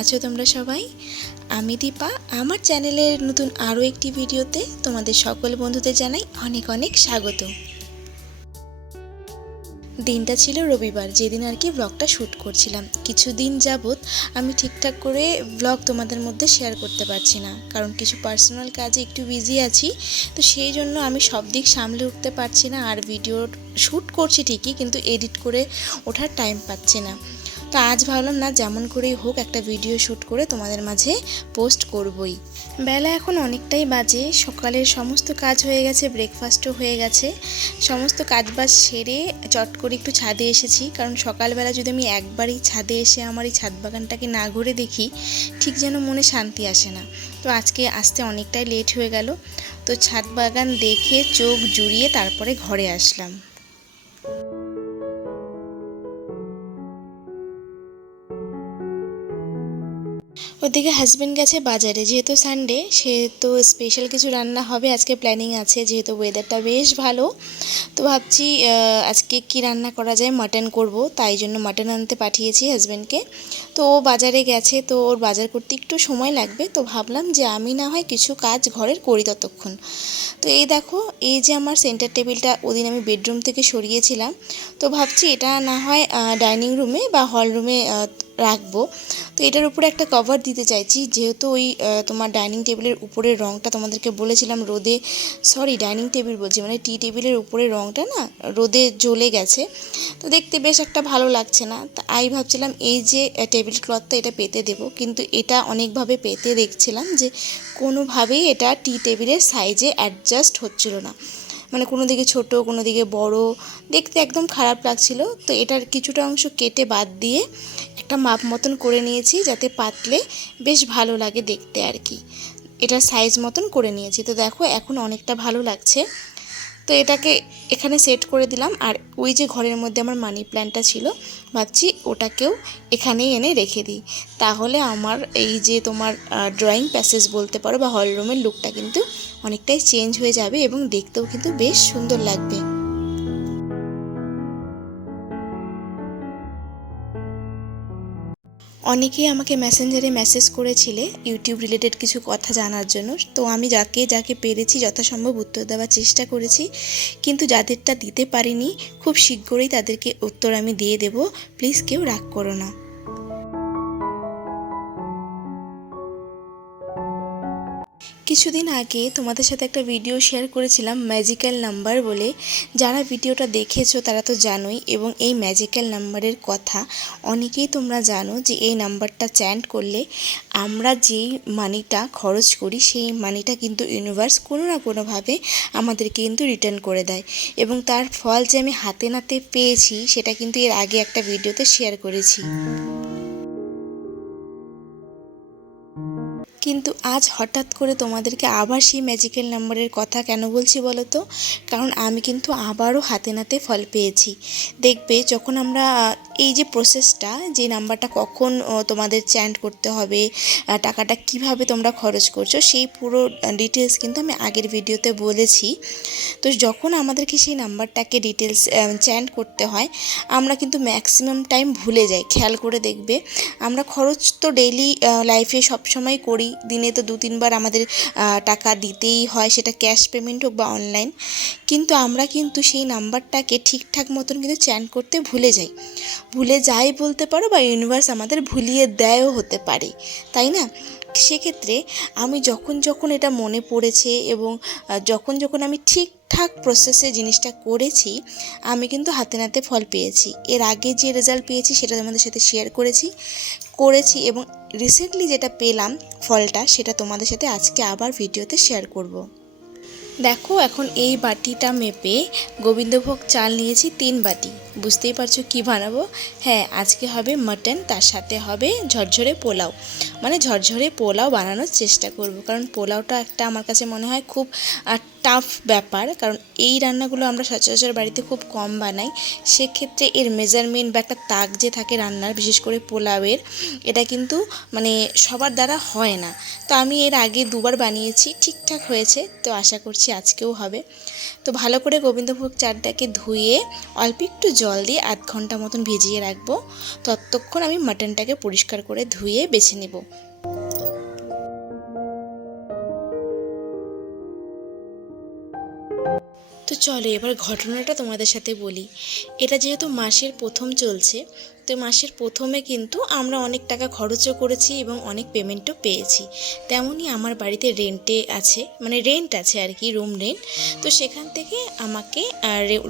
আছো তোমরা সবাই? আমি দীপা। আমার চ্যানেলের নতুন আরও একটি ভিডিওতে তোমাদের সকল বন্ধুদের জানাই অনেক অনেক স্বাগত। দিনটা ছিল রবিবার, যেদিন আর কি ব্লগটা শ্যুট করছিলাম। কিছুদিন যাবৎ আমি ঠিকঠাক করে ব্লগ তোমাদের মধ্যে শেয়ার করতে পারছি না, কারণ কিছু পার্সোনাল কাজে একটু বিজি আছি। তো সেই জন্য আমি সব দিক সামলে উঠতে পারছি না, আর ভিডিও শ্যুট করছি ঠিকই, কিন্তু এডিট করে ওঠার টাইম পাচ্ছি না। তো আজ ভাবলাম না, যেমন করেই হোক একটা ভিডিও শ্যুট করে তোমাদের মাঝে পোস্ট করবই। বেলা এখন অনেকটাই বাজে, সকালের সমস্ত কাজ হয়ে গেছে, ব্রেকফাস্টও হয়ে গেছে। সমস্ত কাজবাজ সেরে চট করে একটু ছাদে এসেছি, কারণ সকালবেলা যদি আমি একবারই ছাদে এসে আমার এই ছাদ বাগানটাকে না ঘুরে দেখি, ঠিক যেন মনে শান্তি আসে না। তো আজকে আসতে অনেকটাই লেট হয়ে গেল। তো ছাদ বাগান দেখে চোখ জুড়িয়ে তারপরে ঘরে আসলাম। ওদিকে হাজব্যান্ড গেছে বাজারে, যেহেতু সানডে সেহেতু স্পেশাল কিছু রান্না হবে আজকে, প্ল্যানিং আছে। যেহেতু ওয়েদারটা বেশ ভালো, তো ভাবছি আজকে কি রান্না করা যায়। মাটন করব, তাই জন্য মাটন আনতে পাঠিয়েছি হাজব্যান্ডকে। তো ও বাজারে গেছে, তো ওর বাজার করতে একটু সময় লাগবে, তো ভাবলাম যে আমি না হয় কিছু কাজ ঘরের করি ততক্ষণ। তো এই দেখো, এই যে আমার সেন্টার টেবিলটা ওদিন আমি বেডরুম থেকে সরিয়েছিলাম, তো ভাবছি এটা না হয় ডাইনিং রুমে বা হল রুমে রাখবো। তো এটার উপরে একটা কভার দিতে চাইছি, যেহেতু ওই তোমার ডাইনিং টেবিলের উপরের রঙটা তোমাদেরকে বলেছিলাম রোদে, ডাইনিং টেবিল বলছি, মানে টি টেবিলের উপরের রঙটা না রোদে জ্বলে গেছে, তো দেখতে বেশ একটা ভালো লাগছে না। তা আমি ভাবছিলাম এই যে টেবিল ক্লথটা এটা পেতে দেবো, কিন্তু এটা অনেকভাবে পেতে দেখছিলাম যে কোনোভাবেই এটা টি টেবিলের সাইজে অ্যাডজাস্ট হচ্ছিল না, মানে কোনো দিকে ছোটো কোনো দিকে বড়, দেখতে একদম খারাপ লাগছিল। তো এটার কিছুটা অংশ কেটে বাদ দিয়ে একটা মাপ মতন করে নিয়েছি, যাতে পাতলে বেশ ভালো লাগে দেখতে আর কি। এটার সাইজ মতন করে নিয়েছি। তো দেখো এখন অনেকটা ভালো লাগছে। তো এটাকে এখানে সেট করে দিলাম। আর ওই যে ঘরের মধ্যে আমার মানি প্ল্যান্টটা ছিল, ভাবছি ওটাকেও এখানেই এনে রেখে দিই, তাহলে আমার এই যে তোমার ড্রয়িং প্যাসেজ বলতে পারো বা হল রুমের লুকটা কিন্তু অনেকটাই চেঞ্জ হয়ে যাবে এবং দেখতেও কিন্তু বেশ সুন্দর লাগবে। অনেকেই আমাকে মেসেঞ্জারে মেসেজ করেছিলে ইউটিউব রিলেটেড কিছু কথা জানার জন্য। তো আমি যাকে যাকে পেরেছি যথাসম্ভব উত্তর দেওয়ার চেষ্টা করেছি, কিন্তু যাদেরটা দিতে পারিনি খুব শীঘ্রই তাদেরকে উত্তর আমি দিয়ে দেব, প্লিজ কেউ রাগ করো না। কিছুদিন আগে তোমাদের সাথে একটা ভিডিও শেয়ার করেছিলাম ম্যাজিক্যাল নাম্বার বলে। যারা ভিডিওটা দেখেছো তারা তো জানোই, এবং এই ম্যাজিক্যাল নাম্বারের কথা অনেকেই তোমরা জানো যে এই নাম্বারটা চ্যান্ট করলে আমরা যেই মানিটা খরচ করি সেই মানিটা কিন্তু ইউনিভার্স কোনো না কোনোভাবে আমাদেরকে কিন্তু রিটার্ন করে দেয়, এবং তার ফল যে আমি হাতে নাতে পেয়েছি সেটা কিন্তু এর আগে একটা ভিডিওতে শেয়ার করেছি। কিন্তু আজ হঠাৎ করে তোমাদেরকে আবার সেই ম্যাজিক্যাল নাম্বারের কথা কেন বলছি বলো তো? কারণ আমি কিন্তু আবারও হাতে নাতে ফল পেয়েছি। দেখবে যখন আমরা এই যে প্রসেসটা, যে নাম্বারটা কখন তোমাদের চ্যান্ট করতে হবে, টাকাটা কিভাবে তোমরা খরচ করছো, সেই পুরো ডিটেলস কিন্তু আমি আগের ভিডিওতে বলেছি। তো যখন আমাদেরকে সেই নাম্বারটাকে ডিটেলস চ্যান্ট করতে হয়, আমরা কিন্তু ম্যাক্সিমাম টাইম ভুলে যাই। খেয়াল করে দেখবে, আমরা খরচ তো ডেইলি লাইফে সবসময় করি, দিনে তো 2-3 বার আমাদের টাকা দিতেই হয়, সেটা ক্যাশ পেমেন্ট হোক বা অনলাইন, কিন্তু আমরা কিন্তু সেই নাম্বারটাকে ঠিকঠাক মতন কিন্তু চ্যান্ট করতে ভুলে যাই বলতে পারো, বা ইউনিভার্স আমাদের ভুলিয়ে দেয়ও হতে পারে, তাই না? সেক্ষেত্রে আমি যখন এটা মনে পড়েছে এবং যখন আমি ঠিকঠাক প্রসেসে জিনিসটা করেছি, আমি কিন্তু হাতে নাতে ফল পেয়েছি। এর আগে যে রেজাল্ট পেয়েছি সেটা তোমাদের সাথে শেয়ার করেছি এবং রিসেন্টলি যেটা পেলাম ফলটা, সেটা তোমাদের সাথে আজকে আবার ভিডিওতে শেয়ার করব। দেখো, এখন এই বাটিটা মেপে গোবিন্দভোগ চাল নিয়েছি 3 বাটি। বুঝতেই পারছো কি বানাবো। হ্যাঁ, আজকে হবে মাটন, তার সাথে হবে ঝরঝরে পোলাও। মানে ঝরঝরে পোলাও বানানোর চেষ্টা করব, কারণ পোলাওটা একটা আমার কাছে মনে হয় খুব টাফ ব্যাপার, কারণ এই রান্নাগুলো আমরা সচরাচর বাড়িতে খুব কম বানাই। সেক্ষেত্রে এর মেজারমেন্ট বা একটা তাক যে থাকে রান্নার, বিশেষ করে পোলাওয়ের, এটা কিন্তু মানে সবার দ্বারা হয় না। তো আমি এর আগে দুবার বানিয়েছি, ঠিকঠাক হয়েছে, তো আশা করছি আজকেও হবে। তো ভালো করে গোবিন্দভোগ চালটাকে ধুয়ে অল্প একটু জল দিয়ে আধ ঘন্টা মতন ভিজিয়ে রাখবো। ততক্ষণ আমি মাটনটাকে পরিষ্কার করে ধুয়ে বেছে নেব। তো চলো এবার ঘটনাটা তোমাদের সাথে বলি। এটা যেহেতু মাসের প্রথম চলছে, তো মাসের প্রথমে কিন্তু আমরা অনেক টাকা খরচও করেছি এবং অনেক পেমেন্টও পেয়েছি। তেমনই আমার বাড়িতে রেন্টে আছে, মানে রেন্ট আছে আর কি, রুম রেন্ট। তো সেখান থেকে আমাকে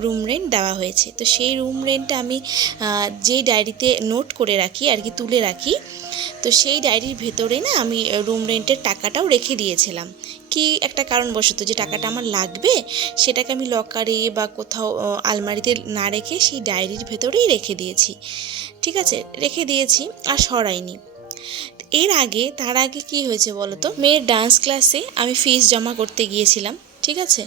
রুম রেন্ট দেওয়া হয়েছে। তো সেই রুম রেন্টটা আমি যেই ডায়েরিতে নোট করে রাখি আর কি, তুলে রাখি, তো সেই ডায়েরির ভেতরে না আমি রুম রেন্টের টাকাটাও রেখে দিয়েছিলাম। কি একটা কারণবশত যে টাকাটা আমার লাগবে, সেটাকে আমি লকারে বা কোথাও আলমারিতে না রেখে সেই ডায়েরির ভেতরেই রেখে দিয়েছি। ঠিক আছে, রেখে দিয়েছি আর সরাইনি। তার আগে কি হয়েছে বলো তো, মেয়ের ডান্স ক্লাসে আমি ফিস জমা করতে গিয়েছিলাম। ঠিক আছে,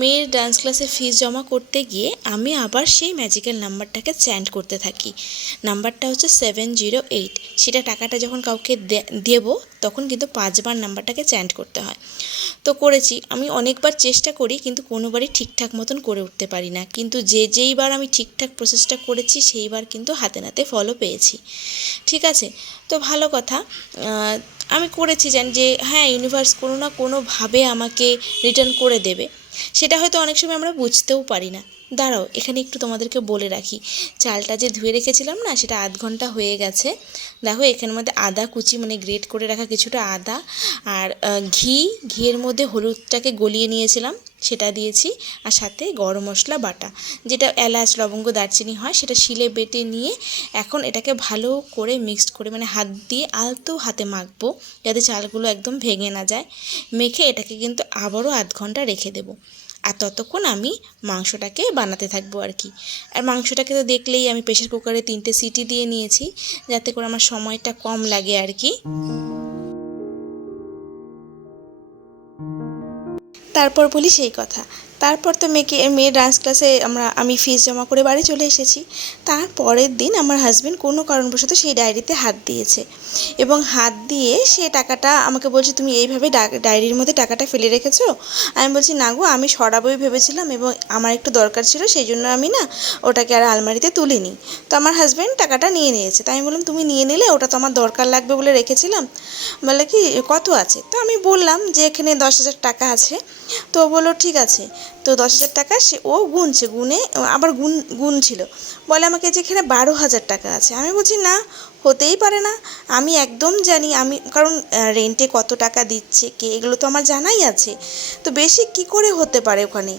মেয়ের ডান্স ক্লাসের ফিস জমা করতে গিয়ে আমি আবার সেই ম্যাজিক্যাল নাম্বারটাকে চ্যান্ট করতে থাকি। নাম্বারটা হচ্ছে 708। সেটা টাকাটা যখন কাউকে দেব তখন কিন্তু 5বার নাম্বারটাকে চ্যান্ট করতে হয়। তো করেছি, আমি অনেকবার চেষ্টা করি কিন্তু কোনোবারই ঠিকঠাক মতন করে উঠতে পারি না। কিন্তু যেইবার আমি ঠিকঠাক প্রসেসটা করেছি সেইবার কিন্তু হাতে নাতে ফলও পেয়েছি। ঠিক আছে, তো ভালো কথা। আমি করেছি, জানি যে হ্যাঁ ইউনিভার্স কোনো না কোনোভাবে আমাকে রিটার্ন করে দেবে। সেটা হয়তো অনেক সময় আমরা বুঝতেও পারি না। দাঁড়াও, এখানে একটু তোমাদেরকে বলে রাখি, চালটা যে ধুয়ে রেখেছিলাম না, সেটা আধ ঘন্টা হয়ে গেছে। দেখো এখানের মধ্যে আদা কুচি, মানে গ্রেট করে রাখা কিছুটা আদা, আর ঘিয়ের মধ্যে হলুদটাকে গলিয়ে নিয়েছিলাম, সেটা দিয়েছি। আর সাথে গরম মশলা বাটা, যেটা এলাচ লবঙ্গ দারচিনি হয়, সেটা শিলে বেটে নিয়ে এখন এটাকে ভালো করে মিক্সড করে, মানে হাত দিয়ে আলতো হাতে মাখবো যাতে চালগুলো একদম ভেঙে না যায়। মেখে এটাকে কিন্তু আবারও আধ ঘন্টা রেখে দেবো। আর ততক্ষণ আমি মাংসটাকে বানাতে থাকবো আর কি। আর মাংসটাকে তো দেখলেই আমি প্রেশার কুকারে 3টে সিটি দিয়ে নিয়েছি, যাতে করে আমার সময়টা কম লাগে আর কি। তারপর বলি সেই কথা, তারপর তো মেয়ের ডান্স ক্লাসে আমি ফিস জমা করে বাড়ি চলে এসেছি। তার পরের দিন আমার হাজব্যান্ড কোনো কারণবশত সেই ডায়েরিতে হাত দিয়েছে, এবং হাত দিয়ে সে টাকাটা আমাকে বলছে, তুমি এইভাবে ডায়েরির মধ্যে টাকাটা ফেলে রেখেছো। আমি বলছি না গো, আমি সরাবোই ভেবেছিলাম এবং আমার একটু দরকার ছিল, সেই জন্য আমি না ওটাকে আর আলমারিতে তুলিনি। তো আমার হাজব্যান্ড টাকাটা নিয়ে নিয়েছে। তাই আমি বললাম, তুমি নিয়ে নিলে, ওটা তো আমার দরকার লাগবে বলে রেখেছিলাম। বলে কি কত আছে, তো আমি বললাম যে এখানে 10,000 টাকা আছে। তো বললো ঠিক আছে। তো 10,000 টাকা ও গুনছে, গুনে আবার গুনছিল, বলে আমাকে যে এখানে 12,000 টাকা আছে। আমি বলছি না, হতেই পারে না, আমি একদম জানি, আমি কারণ রেন্টে কত টাকা দিচ্ছে কে, এগুলো তো আমার জানাই আছে, তো বেশি কি করে হতে পারে ওখানে।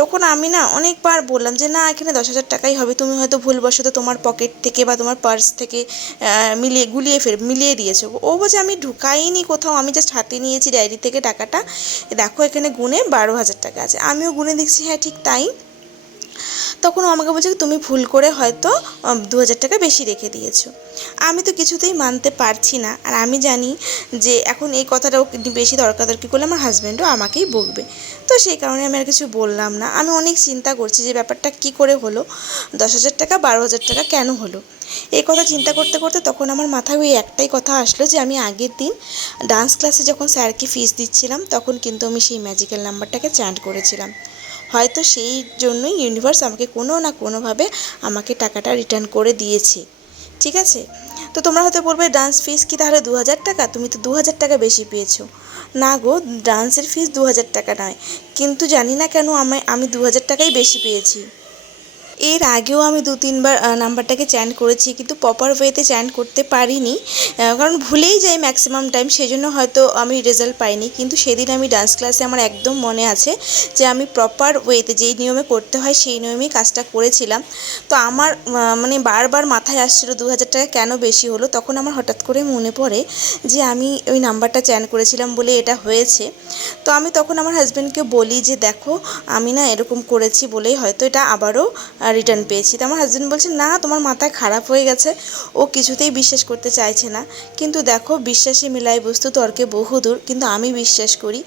তখন আমি না অনেকবার বললাম যে না, এখানে 10,000 টাকাই হবে, তুমি হয়তো ভুলবশত তোমার পকেট থেকে বা তোমার পার্স থেকে মিলিয়ে দিয়েছো। ও বলছে আমি ঢুকাইনি কোথাও, আমি জাস্ট হাতে নিয়েছি ডায়েরি থেকে টাকাটা, দেখো এখানে গুনে 12,000 টাকা আছে। আমিও গুনে দেখছি, হ্যাঁ ঠিক তাই। তখন ও আমাকে বলছে তুমি ভুল করে হয়তো 2,000 টাকা বেশি রেখে দিয়েছো। আমি তো কিছুতেই মানতে পারছি না, আর আমি জানি যে এখন এই কথাটাও বেশি তর্কাতর্কি করলে আমার হাজব্যান্ডও আমাকেই বকবে। তো সেই কারণে আমি আর কিছু বললাম না। আমি অনেক চিন্তা করছি যে ব্যাপারটা কি করে হলো, 10,000 টাকা 12,000 টাকা কেন হলো। এই কথা চিন্তা করতে করতে তখন আমার মাথায় ওই একটাই কথা আসলো যে আমি আগের দিন ডান্স ক্লাসে যখন স্যারকে ফিস দিচ্ছিলাম, তখন কিন্তু আমি সেই ম্যাজিক্যাল নাম্বারটাকে চ্যান্ট করেছিলাম। হয়তো সেই জন্যই ইউনিভার্স আমাকে কোনো না কোনোভাবে আমাকে টাকাটা রিটার্ন করে দিয়েছে। ঠিক আছে, তো তোমরা হয়তো বলবে ডান্স ফিস কি তাহলে 2,000 টাকা, তুমি তো 2,000 টাকা বেশি পেয়েছো। না গো, ডান্সের ফিস 2,000 টাকা নয়, কিন্তু জানি না কেন আমি 2,000 টাকাই বেশি পেয়েছি। এর আগেও আমি 2-3বার নাম্বারটাকে চ্যান্ট করেছি, কিন্তু প্রপার ওয়েতে চ্যান্ট করতে পারিনি, কারণ ভুলেই যাই ম্যাক্সিমাম টাইম, সেজন্য হয়তো আমি রেজাল্ট পাইনি। কিন্তু সেদিন আমি ডান্স ক্লাসে আমার একদম মনে আছে যে আমি প্রপার ওয়েতে যেই নিয়মে করতে হয় সেই নিয়মেই কাজটা করেছিলাম। তো আমার মানে বারবার মাথায় আসছিল 2,000 টাকা কেন বেশি হলো। তখন আমার হঠাৎ করে মনে পড়ে যে আমি ওই নাম্বারটা চ্যান্ট করেছিলাম বলে এটা হয়েছে। তো আমি তখন আমার হাজব্যান্ডকে বলি যে দেখো, আমি না এরকম করেছি বলেই হয়তো এটা আবারও রিটার্ন পেয়েছি। তো আমার হাজব্যান্ড বলছে না তোমার মাথায় খারাপ হয়ে গেছে, ও কিছুতেই বিশ্বাস করতে চাইছে না। কিন্তু দেখো বিশ্বাসে মিলাই বস্তু তর্কে বহুদূর, কিন্তু আমি বিশ্বাস করি।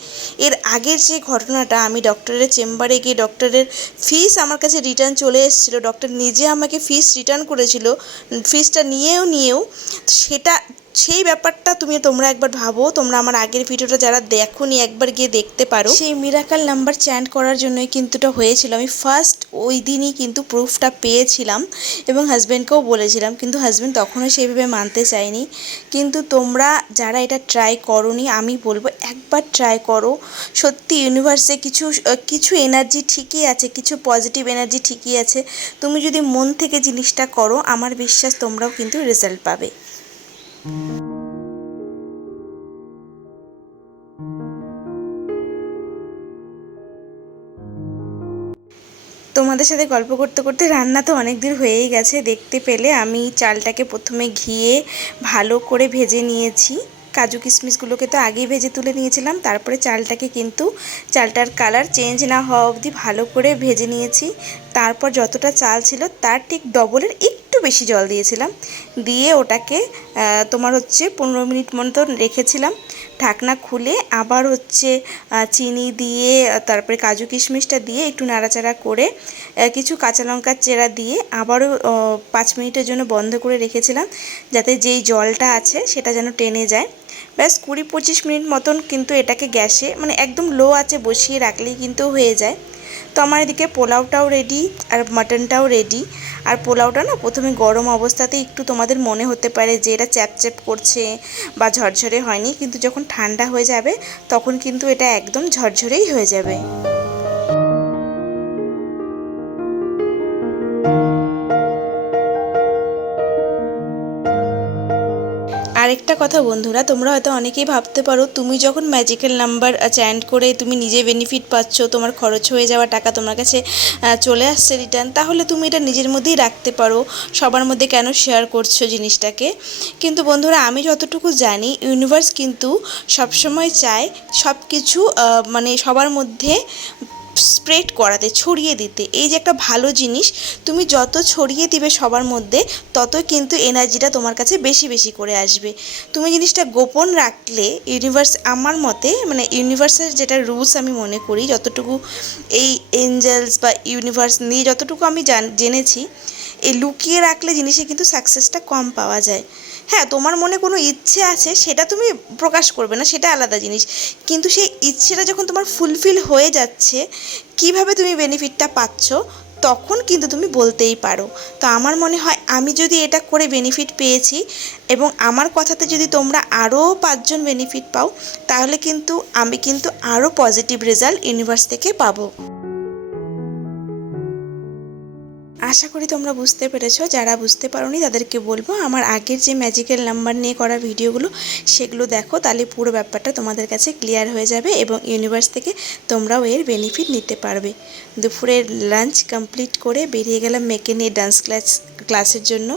এর আগের যে ঘটনাটা, আমি ডক্টরের চেম্বারে গিয়ে ডক্টরের ফিস আমার কাছে রিটার্ন চলে এসেছিলো, ডক্টর নিজে আমাকে ফিস রিটার্ন করেছিল, ফিসটা নিয়েও সেটা সেই ব্যাপারটা তোমরা একবার ভাবো। তোমরা আমার আগের ভিডিওটা যারা দেখোনি একবার গিয়ে দেখতে পারো। সেই মিরাকল নাম্বার চ্যান্ট করার জন্যই কিন্তু এটা হয়েছিল। আমি ফার্স্ট ওই দিনই কিন্তু প্রুফটা পেয়েছিলাম এবং হাজব্যান্ডকেও বলেছিলাম, কিন্তু হাজব্যান্ড তখনও সেইভাবে মানতে চায়নি। কিন্তু তোমরা যারা এটা ট্রাই করোনি, আমি বলবো একবার ট্রাই করো। সত্যি ইউনিভার্সে কিছু এনার্জি ঠিকই আছে, কিছু পজিটিভ এনার্জি ঠিকই আছে। তুমি যদি মন থেকে জিনিসটা করো, আমার বিশ্বাস তোমরাও কিন্তু রেজাল্ট পাবে। তোমাদের সাথে গল্প করতে করতে রান্না তো অনেক দূর হয়েই গেছে। দেখতে পেলে আমি চালটাকে প্রথমে ঘিয়ে ভালো করে ভেজে নিয়েছি। কাজু কিশমিশগুলোকে তো আগেই ভেজে তুলে নিয়েছিলাম। তারপরে চালটাকে কিন্তু চালটার কালার চেঞ্জ না হওয়া অবধি ভালো করে ভেজে নিয়েছি। তারপর যতটা চাল ছিল তার ঠিক ডবলের একটু বেশি জল দিয়েছিলাম, দিয়ে ওটাকে তোমার 15 মিনিট মতো রেখেছিলাম। ঢাকনা খুলে আবার চিনি দিয়ে, তারপরে কাজু কিশমিশটা দিয়ে একটু নাড়াচাড়া করে কিছু কাঁচা লঙ্কার চেরা দিয়ে আবারও 5 মিনিটের জন্য বন্ধ করে রেখেছিলাম, যাতে যেই জলটা আছে সেটা যেন টেনে যায়। ব্যাস 20-25 মিনিট মতন কিন্তু এটাকে গ্যাসে মানে একদম লো আঁচে বসিয়ে রাখলেই কিন্তু হয়ে যায়। তো আমার এদিকে পোলাওটাও রেডি আর মাটনটাও রেডি। আর পোলাওটা না প্রথমে গরম অবস্থাতেই একটু তোমাদের মনে হতে পারে যে এটা চ্যাপচ্যাপ করছে বা ঝরঝরে হয়নি, কিন্তু যখন ঠান্ডা হয়ে যাবে তখন কিন্তু এটা একদম ঝরঝরেই হয়ে যাবে। আরেকটা কথা বন্ধুরা, তোমরা হয়তো অনেকেই ভাবতে পারো তুমি যখন ম্যাজিক্যাল নাম্বার চ্যান্ট করে তুমি নিজে বেনিফিট পাচ্ছ, তোমার খরচ হয়ে যাওয়া টাকা তোমার কাছে চলে আসছে রিটার্ন, তাহলে তুমি এটা নিজের মধ্যেই রাখতে পারো, সবার মধ্যে কেন শেয়ার করছো জিনিসটাকে। কিন্তু বন্ধুরা আমি যতটুকু জানি, ইউনিভার্স কিন্তু সবসময় চায় সব কিছু মানে সবার মধ্যে স্প্রেড করাতে, ছড়িয়ে দিতে। এই যে একটা ভালো জিনিস তুমি যত ছড়িয়ে দিবে সবার মধ্যে, ততই কিন্তু এনার্জিটা তোমার কাছে বেশি বেশি করে আসবে। তুমি জিনিসটা গোপন রাখলে ইউনিভার্স, আমার মতে মানে ইউনিভার্সের যেটা রুলস আমি মনে করি, যতটুকু এই এঞ্জেলস বা ইউনিভার্স নিয়ে যতটুকু আমি জেনেছি, এই লুকিয়ে রাখলে জিনিসে কিন্তু সাকসেসটা কম পাওয়া যায়। হ্যাঁ, তোমার মনে কোনো ইচ্ছে আছে সেটা তুমি প্রকাশ করবে না, সেটা আলাদা জিনিস। কিন্তু সেই ইচ্ছেটা যখন তোমার ফুলফিল হয়ে যাচ্ছে, কিভাবে তুমি বেনিফিটটা পাচ্ছ, তখন কিন্তু তুমি বলতেই পারো। তো আমার মনে হয় আমি যদি এটা করে বেনিফিট পেয়েছি এবং আমার কথাতে যদি তোমরা আরও 5 জন বেনিফিট পাও, তাহলে কিন্তু আমি কিন্তু আরও পজিটিভ রেজাল্ট ইউনিভার্স থেকে পাবো। আশা করি তোমরা বুঝতে পেরেছো। যারা বুঝতে পারোনি তাদেরকে বলবো আমার আগের যে ম্যাজিক্যাল নাম্বার নিয়ে করা ভিডিওগুলো সেগুলো দেখো, তাহলে পুরো ব্যাপারটা তোমাদের কাছে ক্লিয়ার হয়ে যাবে এবং ইউনিভার্স থেকে তোমরাও এর বেনিফিট নিতে পারবে। দুপুরের লাঞ্চ কমপ্লিট করে বেরিয়ে গেলাম মেয়েকে নিয়ে ডান্স ক্লাসের জন্য।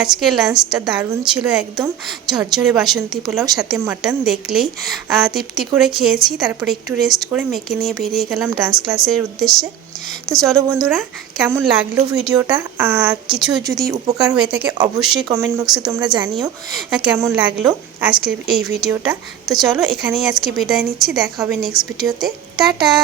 আজকে লাঞ্চটা দারুণ ছিল, একদম ঝরঝরে বাসন্তী পোলাও সাথে মাটন, দেখলেই তৃপ্তি করে খেয়েছি। তারপরে একটু রেস্ট করে মেয়েকে নিয়ে বেরিয়ে গেলাম ডান্স ক্লাসের উদ্দেশ্যে। তো চলো বন্ধুরা, কেমন লাগলো ভিডিওটা? কিছু যদি উপকার হয়ে থাকে অবশ্যই কমেন্ট বক্সে তোমরা জানিও কেমন লাগলো আজকের এই ভিডিওটা। তো চলো এখানেই আজকে বিদায় নিচ্ছি, দেখা হবে নেক্সট ভিডিওতে। টাটা।